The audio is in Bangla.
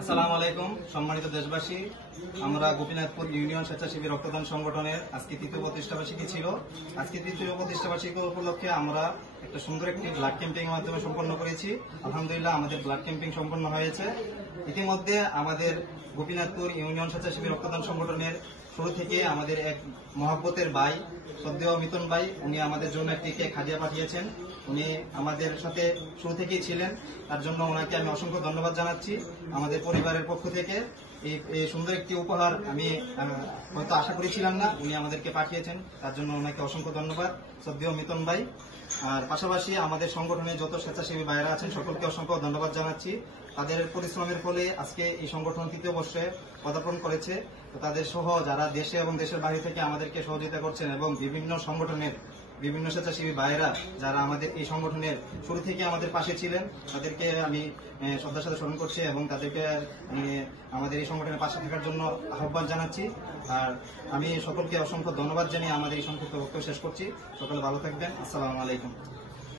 আসসালামু আলাইকুম সম্মানিত দেশবাসী, আমরা গোপীনাথপুর ইউনিয়ন স্বেচ্ছাসেবী রক্তদান সংগঠনের আজকে তৃতীয় প্রতিষ্ঠাবার্ষিকী ছিল। আজকে তৃতীয় প্রতিষ্ঠাবার্ষিকী উপলক্ষে আমরা একটা সুন্দর একটি ব্লাড ক্যাম্পেইন এর মাধ্যমে সম্পন্ন করেছি। আলহামদুলিল্লাহ আমাদের ব্লাড ক্যাম্পেইন সম্পন্ন হয়েছে। ইতিমধ্যে আমাদের গোপীনাথপুর ইউনিয়ন স্বেচ্ছাসেবী রক্তদান সংগঠনের শুরু থেকে আমাদের এক মহব্বতের ভাই শ্রদ্ধেয় মিতন ভাই, উনি আমাদের জন্য একটি কেক হাদিয়া পাঠিয়েছেন। উনি আমাদের সাথে শুরু থেকেই ছিলেন, তার জন্য ওনাকে আমি অসংখ্য ধন্যবাদ জানাচ্ছি। আমাদের পরিবারের পক্ষ থেকে এই সুন্দর একটি উপহার আমি হয়তো আশা করেছিলাম না, উনি আমাদেরকে পাঠিয়েছেন, তার জন্য ওনাকে অসংখ্য ধন্যবাদ শ্রদ্ধেয় মিতন ভাই। আর পাশাপাশি আমাদের সংগঠনে যত স্বেচ্ছাসেবী ভাইরা আছেন সকলকে অসংখ্য ধন্যবাদ জানাচ্ছি। তাদের পরিশ্রমের ফলে আজকে এই সংগঠন তৃতীয় বর্ষে পদার্পণ করেছে। তো তাদের সহ যারা দেশে এবং দেশের বাইরে থেকে আমাদেরকে সহযোগিতা করছেন এবং বিভিন্ন সংগঠনের বিভিন্ন স্বেচ্ছাসেবী ভাইরা যারা আমাদের এই সংগঠনের শুরু থেকে আমাদের পাশে ছিলেন, তাদেরকে আমি শ্রদ্ধার সাথে স্মরণ করছি এবং তাদেরকে আমাদের এই সংগঠনের পাশে থাকার জন্য আহ্বান জানাচ্ছি। আর আমি সকলকে অসংখ্য ধন্যবাদ জানিয়ে আমাদের এই সংক্ষিপ্ত বক্তব্য শেষ করছি। সকলে ভালো থাকবেন। আসসালামু আলাইকুম।